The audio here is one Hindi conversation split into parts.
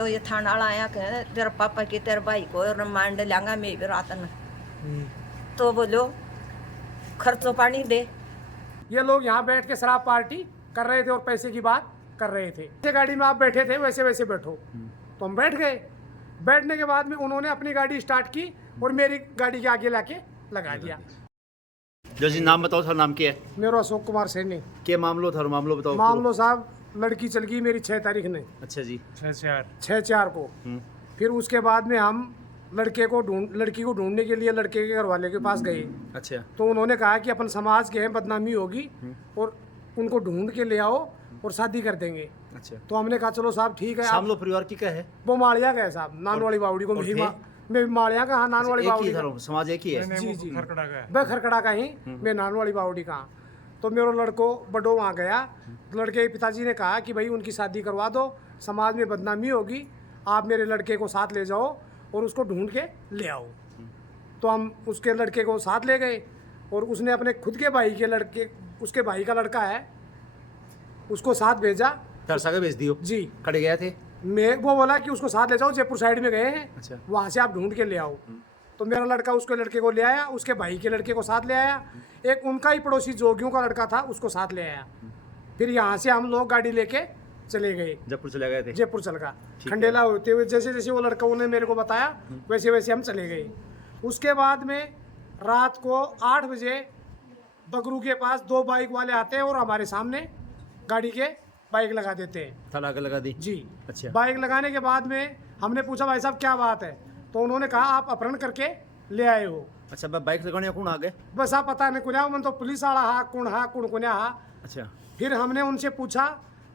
तो ये थाना वाला आया कह तेरे पापा की तेरे भाई को रिमांड लेंगा मैं भी रात में। तो बोलो खर्चो पानी दे। ये लोग यहाँ बैठ के शराब पार्टी कर रहे थे और पैसे की बात कर रहे थे। जैसे गाड़ी में आप बैठे थे वैसे वैसे बैठो। तो हम बैठ गए। बैठने के बाद में उन्होंने अपनी गाड़ी स्टार्ट की और मेरी गाड़ी के आगे लाके लगा दिया। जैसे नाम बताओ सर, नाम क्या है? मेरा अशोक कुमार सैनी। क्या मामलो था? मामलो बताओ। मामलो साहब, लड़की चल गई मेरी 6 तारीख ने। अच्छा जी। 6/4 को। फिर उसके बाद में हम लड़की को ढूंढने के लिए लड़के के घर वाले के पास गए। अच्छा। तो उन्होंने कहा कि अपन समाज के हैं, बदनामी होगी और उनको ढूंढ के ले आओ और शादी कर देंगे। अच्छा। तो हमने कहा चलो साहब ठीक है। सामलो परिवार की क्या है? वो माड़िया का है साहब, नानवाड़ी बावड़ी को। मैं माड़िया का, हाँ नानवाड़ी बावड़ी का। समाज एक ही है? जी जी, मैं खरकड़ा का ही, मैं नानवाड़ी बावड़ी का। तो मेरे लड़को बड़ो वहाँ गया। लड़के के पिताजी ने कहा कि भाई उनकी शादी करवा दो, समाज में बदनामी होगी, आप मेरे लड़के को साथ ले जाओ और उसको ढूंढ के ले आओ। तो हम उसके लड़के को साथ ले गए और उसने अपने खुद के भाई के लड़के, उसके भाई का लड़का है, उसको साथ भेजा। तरसा के भेज दियो जी। खड़े गए थे। मैं वो बोला कि उसको साथ ले जाओ, जयपुर साइड में गए हैं। अच्छा। वहाँ से आप ढूंढ के ले आओ। तो मेरा लड़का उसके लड़के को ले आया, उसके भाई के लड़के को साथ ले आया, एक उनका ही पड़ोसी जोगियों का लड़का था उसको साथ ले आया। फिर यहाँ से हम लोग गाड़ी लेके चले गए। जयपुर चले गए थे? जयपुर चल गया। खंडेला होते हुए जैसे जैसे वो लड़का ने मेरे को बताया वैसे वैसे हम चले गए। उसके बाद में रात को 8 बजे बगरू के पास 2 बाइक वाले आते हैं और हमारे सामने गाड़ी के बाइक लगा देते हैं। थाला के लगा दी? जी। अच्छा। बाइक लगाने के बाद में हमने पूछा भाई साहब क्या बात है? तो उन्होंने कहा आप अपहरण करके ले आए हो। अच्छा, बाइक लगाने कौन आ गए? बस आप पता नहीं कुन्या मन तो पुलिस वाला हा कुण कुन्या हा। अच्छा। फिर हमने उनसे पूछा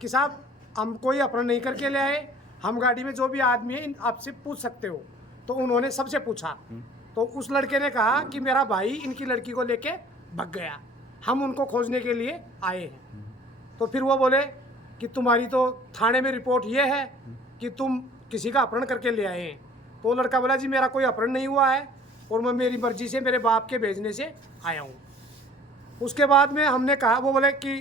कि साहब हम कोई अपहरण नहीं करके ले आए, हम गाड़ी में जो भी आदमी है आपसे पूछ सकते हो। तो उन्होंने सबसे पूछा। तो उस लड़के ने कहा कि मेरा भाई इनकी लड़की को लेके भाग गया, हम उनको खोजने के लिए आए हैं। तो फिर वो बोले कि तुम्हारी तो थाने में रिपोर्ट ये है कि तुम किसी का अपहरण करके ले आए हैं। तो लड़का बोला जी मेरा कोई अपहरण नहीं हुआ है और मैं मेरी मर्जी से मेरे बाप के भेजने से आया हूँ। उसके बाद में हमने कहा, वो बोले कि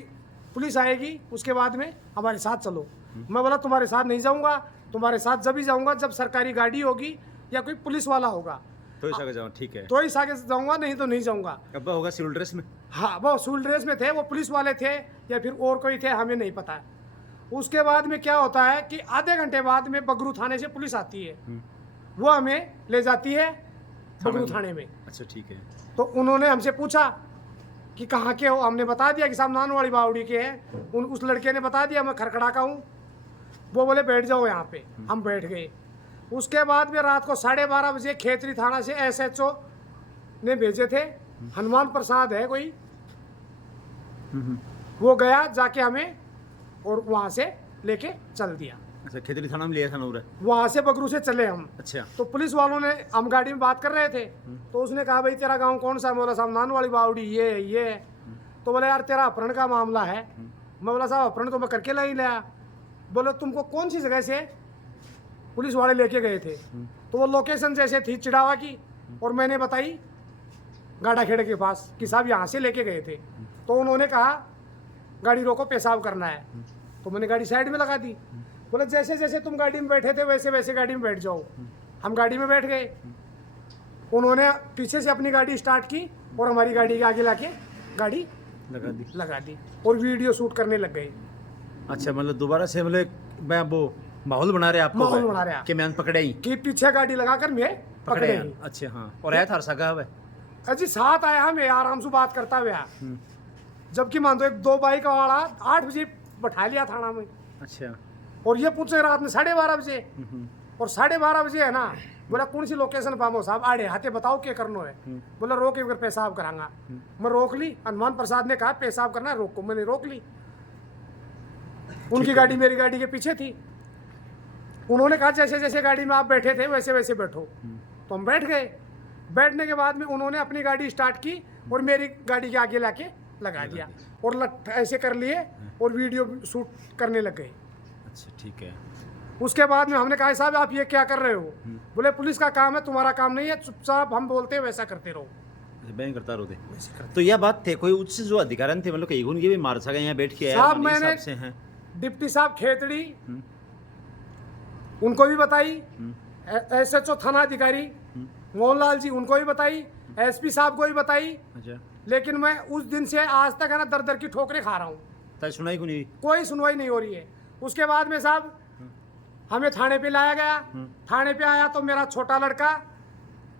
पुलिस आएगी उसके बाद में हमारे साथ चलो। मैं बोला तुम्हारे साथ नहीं जाऊँगा, तुम्हारे साथ जब ही जाऊँगा जब सरकारी गाड़ी होगी या कोई पुलिस वाला होगा तो ही जाओ। ठीक है। तो ही आगे जाऊँगा, नहीं तो नहीं जाऊँगा। कब होगा? सिविल ड्रेस में? हाँ, वो सिविल ड्रेस में थे, वो पुलिस वाले थे या फिर और कोई थे हमें नहीं पता। उसके बाद में क्या होता है कि आधे घंटे बाद में बगरू थाने से पुलिस आती है, वो हमें ले जाती है बगरू थाने में। अच्छा, ठीक है। तो उन्होंने हमसे पूछा कि कहाँ के हो? हमने बता दिया कि साहब नानवाड़ी बावड़ी के हैं। उस लड़के ने बता दिया मैं खरखड़ा का हूँ। वो बोले बैठ जाओ यहाँ पे। हम बैठ गए। उसके बाद में रात को 12:30 बजे खेतरी थाना से SHO ने भेजे थे, हनुमान प्रसाद है कोई, वो गया जाके हमें और वहाँ से लेके चल दिया। अच्छा, खेतरी थाना में लिया था नूर? वहाँ से बगरू से चले हम। अच्छा। तो पुलिस वालों ने, हम गाड़ी में बात कर रहे थे, तो उसने कहा भाई तेरा गांव कौन सा है? बोला साहब नानवाड़ी बावड़ी ये है। तो बोला यार तेरा अपहरण का मामला है। मैं बोला साहब अपहरण तो मैं करके ला ही लाया। बोले तुमको कौन सी जगह से पुलिस वाले लेके गए थे? तो वो लोकेशन जैसे थी चिड़ावा की और मैंने बताई गाड़ा खेड़े के पास कि साहब यहाँ से लेके गए थे। तो उन्होंने कहा गाड़ी रोको, पेशाब करना है। तो मैंने गाड़ी साइड में लगा दी। बोले जैसे जैसे तुम गाड़ी में बैठे थे वैसे वैसे गाड़ी में बैठ जाओ। हम गाड़ी में बैठ गए। उन्होंने पीछे से अपनी गाड़ी स्टार्ट की और हमारी गाड़ी के आगे लाके गाड़ी लगा दी और वीडियो शूट करने लग गए। अच्छा, मतलब दोबारा से मतलब मैं वो माहौल बना रहे आपको? माहौल बना रहे कि मैं पकड़े ही कि पीछे गाड़ी लगाकर मैं पकड़े। अच्छा, हाँ। और आया था सगा है? अजी साथ आया, मैं आराम से बात करता हुआ। जबकि मान दो 2 बाइक वाला 8 बजे बैठा लिया थाना में। अच्छा। और ये पूछे रात में 12:30 बजे। और 12:30 बजे है ना, बोला कौन सी लोकेशन पामो साहब आड़े हाथे बताओ क्या करना है? बोला रोक एक पेशाब करांगा। मैं रोक ली। हनुमान प्रसाद ने कहा पेशाब करना है, रोको। मैंने रोक ली। उनकी गाड़ी मेरी गाड़ी के पीछे थी। उन्होंने कहा जैसे जैसे गाड़ी में आप बैठे थे वैसे वैसे बैठो। तो हम बैठ गए। बैठने के बाद में उन्होंने अपनी गाड़ी स्टार्ट की और मेरी गाड़ी के आगे लाके लगा दिया और ऐसे कर लिए और वीडियो शूट करने लग गए। अच्छा, ठीक है। उसके बाद में हमने कहा साहब आप ये क्या कर रहे हो? बोले पुलिस का काम है, तुम्हारा काम नहीं है, चुपचाप हम बोलते हैं वैसा करते रहो। बैन करता रहो। तो यह बात थे कोई उच्च जो अधिकारी थे मतलब कहीं उनके भी मार सके यहाँ बैठ के? साहब मैंने डिप्टी साहब खेतड़ी उनको भी बताई, SHO थाना अधिकारी मोहनलाल जी उनको भी बताई, SP साहब को भी बताई, अच्छा लेकिन मैं उस दिन से आज तक है ना दर दर की ठोकरें खा रहा हूँ। ताई सुनाई को नहीं। कोई सुनवाई नहीं हो रही है। उसके बाद में साहब हमें थाने पे लाया गया। थाने पे आया तो मेरा छोटा लड़का,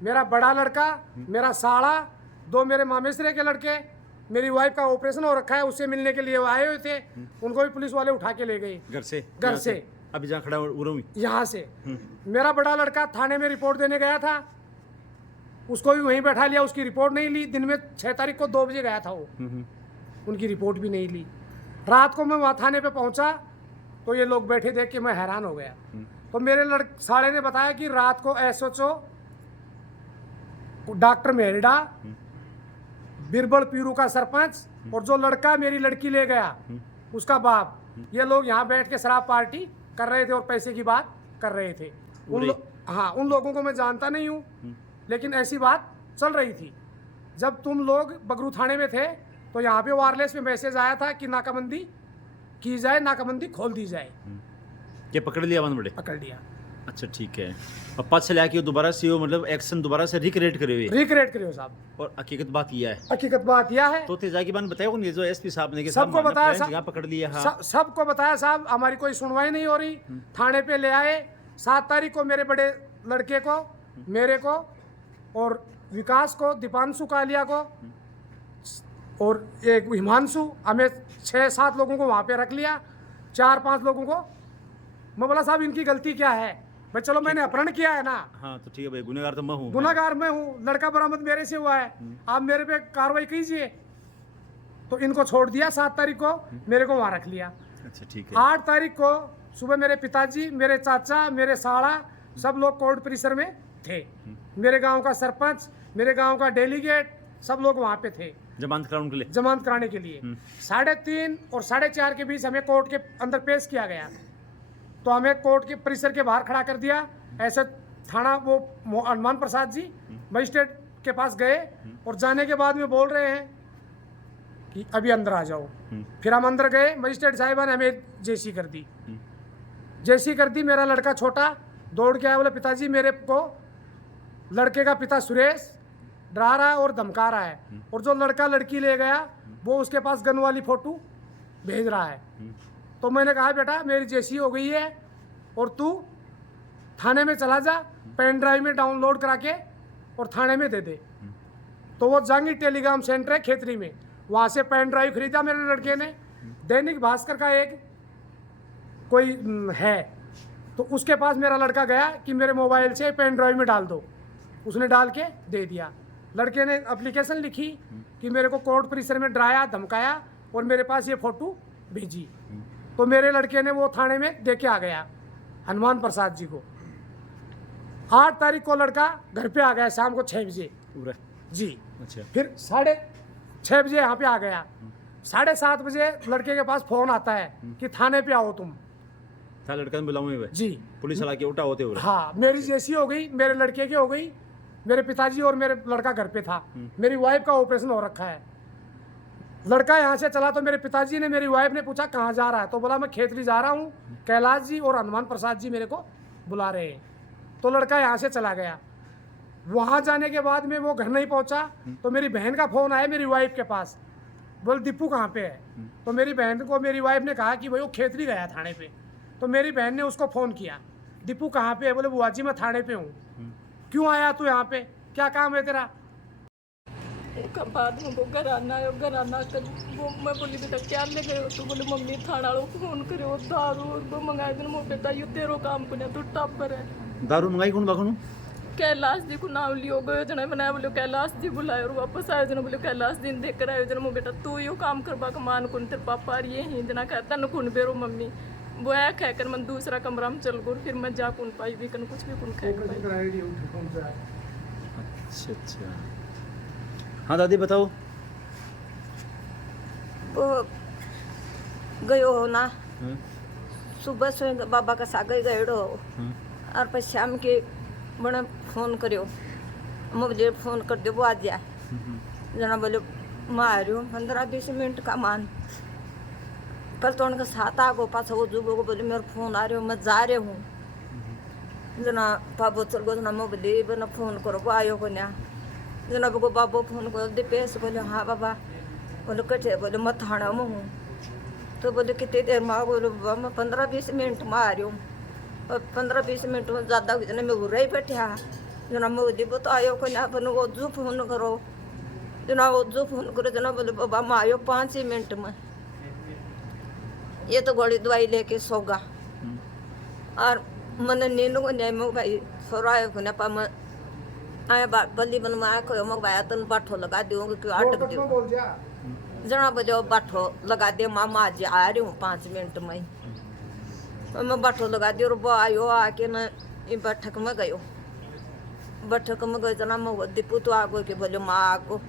मेरा बड़ा लड़का, मेरा साला, 2 मेरे मामेसरे के लड़के, मेरी वाइफ का ऑपरेशन हो रखा है, उससे मिलने के लिए वो आए हुए थे। उनको भी पुलिस वाले उठा के ले गए घर से घर से अभी जहाँ खड़ा हूँ यहाँ से। मेरा बड़ा लड़का थाने में रिपोर्ट देने गया था, उसको भी वहीं बैठा लिया, उसकी रिपोर्ट नहीं ली। दिन में 6 तारीख को 2 बजे गया था वो, उनकी रिपोर्ट भी नहीं ली। रात को मैं वहाँ थाने पे पहुँचा तो ये लोग बैठे देख के मैं हैरान हो गया। तो मेरे साले ने बताया कि रात को SHO डॉक्टर मेहरिडा, बिरबल पीरू का सरपंच और जो लड़का मेरी लड़की ले गया उसका बाप, ये लोग यहाँ बैठ के शराब पार्टी कर रहे थे और पैसे की बात कर रहे थे। हाँ, उन लोगों को मैं जानता नहीं हूँ, लेकिन ऐसी बात चल रही थी। जब तुम लोग बगरू थाने में थे तो यहाँ पे वायरलेस में मैसेज आया था कि नाकाबंदी की जाए, नाकाबंदी खोल दी जाए। ये पकड़ लिया बंद बड़े? पकड़ लिया। अच्छा ठीक है। और पद से लाके दोबारा से वो मतलब एक्शन दोबारा से रिक्रिएट करे हुए? रिक्रिएट करे हो साहब। और हकीकत बात यह है? हकीकत बात यह है तो तेजागी बान बताया उन्हें जो SP साहब ने कि सबको बताया साहब, पकड़ लिया। हाँ सबको बताया साहब, हमारी कोई सुनवाई नहीं हो रही। थाने पे ले आए। 7 तारीख को मेरे बड़े लड़के को, मेरे को और विकास को, दीपांशु कालिया को और एक हिमांशु, हमें 6-7 लोगों को वहाँ पे रख लिया। 4-5 लोगों को मैं बोला साहब इनकी गलती क्या है? भाई चलो मैंने अपहरण किया है ना। हाँ तो ठीक है भाई, गुनहगार तो मैं हूँ। गुनहगार मैं हूँ, लड़का बरामद मेरे से हुआ है, आप मेरे पे कार्रवाई कीजिए। तो इनको छोड़ दिया। 7 तारीख को मेरे को वहाँ रख लिया। अच्छा ठीक है। 8 तारीख को सुबह मेरे पिताजी, मेरे चाचा, मेरे साला सब लोग कोर्ट परिसर में थे। मेरे गांव का सरपंच, मेरे गांव का डेलीगेट, सब लोग वहाँ पे थे जमानत कराने के लिए। जमानत कराने के लिए। 3:30 और 4:30 के बीच हमें कोर्ट के अंदर पेश किया गया। तो हमें कोर्ट के परिसर के बाहर खड़ा कर दिया। ऐसे थाना वो हनुमान प्रसाद जी मजिस्ट्रेट के पास गए और जाने के बाद में बोल रहे हैं कि अभी अंदर आ जाओ। फिर हम अंदर गए। मजिस्ट्रेट साहिबा ने हमें जेसी कर दी। जेसी कर दी। मेरा लड़का छोटा दौड़ के आया, बोले पिताजी मेरे को लड़के का पिता सुरेश डरा रहा है और धमका रहा है, और जो लड़का लड़की ले गया वो उसके पास गन वाली फोटो भेज रहा है। तो मैंने कहा बेटा मेरी जेसी हो गई है और तू थाने में चला जा, पेन ड्राइव में डाउनलोड करा के और थाने में दे दे। तो वो जहांगीर टेलीग्राम सेंटर है खेतरी में, वहाँ से पेन ड्राइव खरीदा मेरे लड़के ने। दैनिक भास्कर का एक कोई है, तो उसके पास मेरा लड़का गया कि मेरे मोबाइल से पेन ड्राइव में डाल दो। उसने डाल के दे दिया। लड़के ने एप्लीकेशन लिखी कि मेरे को कोर्ट परिसर में डराया, धमकाया और मेरे पास ये फ़ोटो भेजी। तो मेरे लड़के ने वो थाने में दे के आ गया हनुमान प्रसाद जी को। 8 तारीख को लड़का घर पे आ गया शाम को 6 बजे जी। अच्छा। फिर 6:30 बजे यहाँ पे आ गया। 7:30 बजे लड़के के पास फ़ोन आता है कि थाने पे आओ तुम। था लड़का ने बुलाऊं जी। पुलिस वाला के उठा होते हुए? हाँ, मेरी जैसी हो गई, मेरे लड़के की हो गई। मेरे पिताजी और मेरे लड़का घर पे था। मेरी वाइफ का ऑपरेशन हो रखा है। लड़का यहाँ से चला तो मेरे पिताजी ने, मेरी वाइफ ने पूछा कहाँ जा रहा है, तो बोला मैं खेतरी जा रहा हूँ, कैलाश जी और हनुमान प्रसाद जी मेरे को बुला रहे हैं। तो लड़का यहाँ से चला गया। वहाँ जाने के बाद में वो घर नहीं पहुँचा तो मेरी बहन का फ़ोन आया मेरी वाइफ के पास, बोल दीपू कहाँ पे है। तो मेरी बहन को मेरी वाइफ ने कहा कि भाई वो खेतरी गया थाने पे। तो मेरी बहन ने उसको फ़ोन किया, दीपू कहाँ पे है? बोले बुआ जी मैं थाने पे हूँ। क्यों आया तू यहाँ पे, क्या काम है तेरा? बाद में वो घर आना है, घर आना कर वो मैं बोली बेटा क्या ले गए हो? तो बोले मम्मी थाना वालों को फोन करे वो दारू वो मंगाए दिन वो बेटा ये तेरो काम को तू टापर है। दारू मंगाई कौन बाखनु? कैलाश जी को नाम लियो गयो जना बनाया, बोले कैलाश जी बुलाए और वापस आए जना, बोले कैलाश जी देख कर आयो जना। मो बेटा तू यो काम करवा के मान कुन तेरे पापा ये ही जना कहता न कुन बेरो मम्मी वो है कह कर मैं दूसरा कमरा में चल गो, फिर मैं जा कुन पाई भी कन कुछ भी कुन खाए पाई। अच्छा अच्छा। हाँ दादी बताओ। वो गयो हो ना, सुबह से बाबा का सागे गयो और फिर शाम के बड़ा फोन करियो, मुझे फोन कर दो वो आ जा जना। बोले मैं आ रही हूँ 15-20 मिनट का मान। कल तो उनका साथ आ गो पास वो जुबो को बोले मेरा फोन आ रहे हो मैं जा रहे हूँ। जना बाबू चल गो जना मोबाइल बना फोन करो वो आयो को ना जना बको बाबू फोन करो दे पैसे बोले हाँ बाबा बोले कटे बोले मत थाना में हूँ तो बोले कितनी देर में बोले बाबा मैं 15-20 मिनट में आ रही हूँ और 15-20 मिनट में ज़्यादा हो जना मैं उड़ा ही बैठा जना मोदी वो तो आयो को ना अपन ओजू फोन करो जना ओजू फोन करो जना बोले बाबा मैं आयो 5 ही मिनट में ये तो गोली दवाई लेके सोगा और मैंने नींद को नहीं मग भाई सोराय को ना पा मैं आया बल्ली बन में आया को मग भाई तन बाठो लगा दूंगी कि अटक दियो बोल जा जना बजो बाठो लगा दे मामा आज आ रही हूँ 5 मिनट में मैं बाठो लगा दियो और वो आयो आके न ये बैठक में गयो बैठक में गए जना मैं दीपू तो आगो के बोले माँ आगो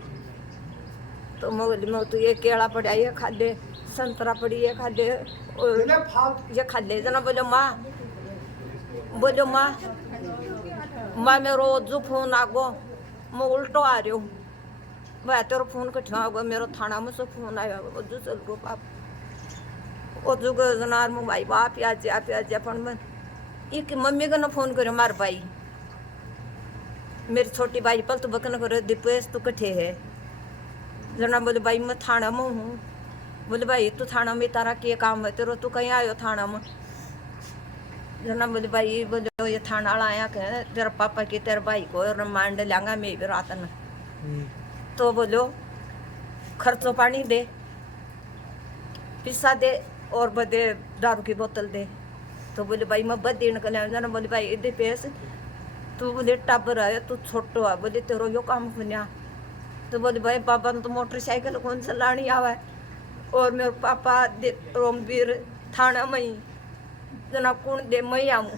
तो मैं बोली मैं तो ये केला पड़ा ये खा ले संतरा पड़ी ये खा ले और ये खा ले जना बोले माँ मैं रोज फोन आगो मैं उल्टो आ रही हूँ मैं तेरा फोन कठिया आगो मेरा थाना में से फोन आया जो चल गो बाप ओ जो जनार में भाई बाप आ जा पण मैं एक मम्मी का ना फोन करो मार भाई मेरी छोटी भाई पल तो बकन करो दीपेश तू कठे है जना बोले भाई मैं थाना में हूँ बोले भाई तू थाना में तारा क्या काम है तेरा तू कहीं आयो थाना में जना बोले भाई बोले ये थाना वाला आया कह तेरा पापा की तेरे भाई को रिमांड लांगा मैं भी रात में तो बोलो खर्चो पानी दे पिस्सा दे और बदे दारू की बोतल दे तो बोले भाई मैं बद देने का जना बोले भाई इधे पैसे तू बोले टाबर है तू छोटो है बोले तेरो यो काम खुनिया तो बोले भाई पापा ने तो मोटरसाइकिल कौन सा लानी आवा है और मेरे पापा रोमवीर थाना में ही जना कौन दे मैं आऊँ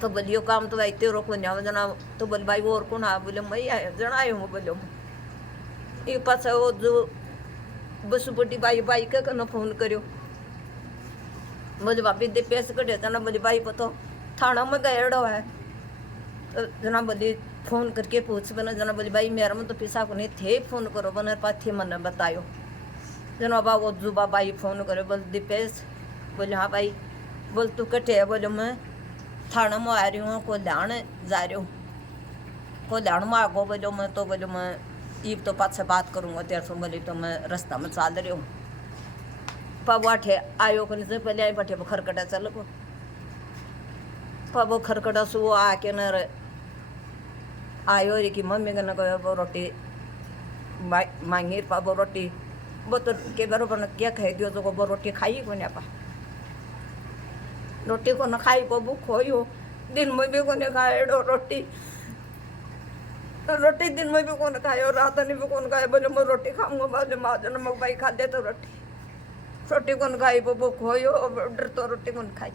तो बोले यो काम तो भाई तेरो को नहीं जना तो बोले भाई और कौन आ बोले मैं आया जना आयो हूँ बोले ये पास वो जो बस बड़ी भाई के कनो फोन करो बोले भाभी दे पैसे कटे जना बोले भाई पतो थाना में गएड़ो है तो जना बोले फोन करके पूछ बना जना बोले भाई मेरा में तो पैसा को नहीं थे फोन करो बना पास थे मैंने बतायो जना बा वो जुबा भाई फोन करे बोल दीपेश बोले हाँ भाई बोल तू कटे है बोले मैं थाना में आ रही हूँ को लाने जा रही हूँ को लाने में आगो बोलो मैं तो बोलो मैं ईब तो पास से बात करूँगा तेरे से बोली तो मैं रास्ता में चल रही हूँ पवाठे आयो को नहीं पहले आई बैठे खरकटा चल को पबो खरकटा सु आके न आयो रे कि मम्मी का न गयो रोटी मांगी पाबो रोटी वो तो के बरोबर न क्या कह दियो तो वो रोटी खाई को नहीं पा रोटी को न खाई को भूख हो दिन में भी को नहीं खाए रोटी दिन में भी को न खाए और रात में भी को न खाए बोले मैं रोटी खाऊंगा बोले माँ जन मग भाई खा दे तो रोटी को न खाई वो भूख हो डर तो रोटी को न खाई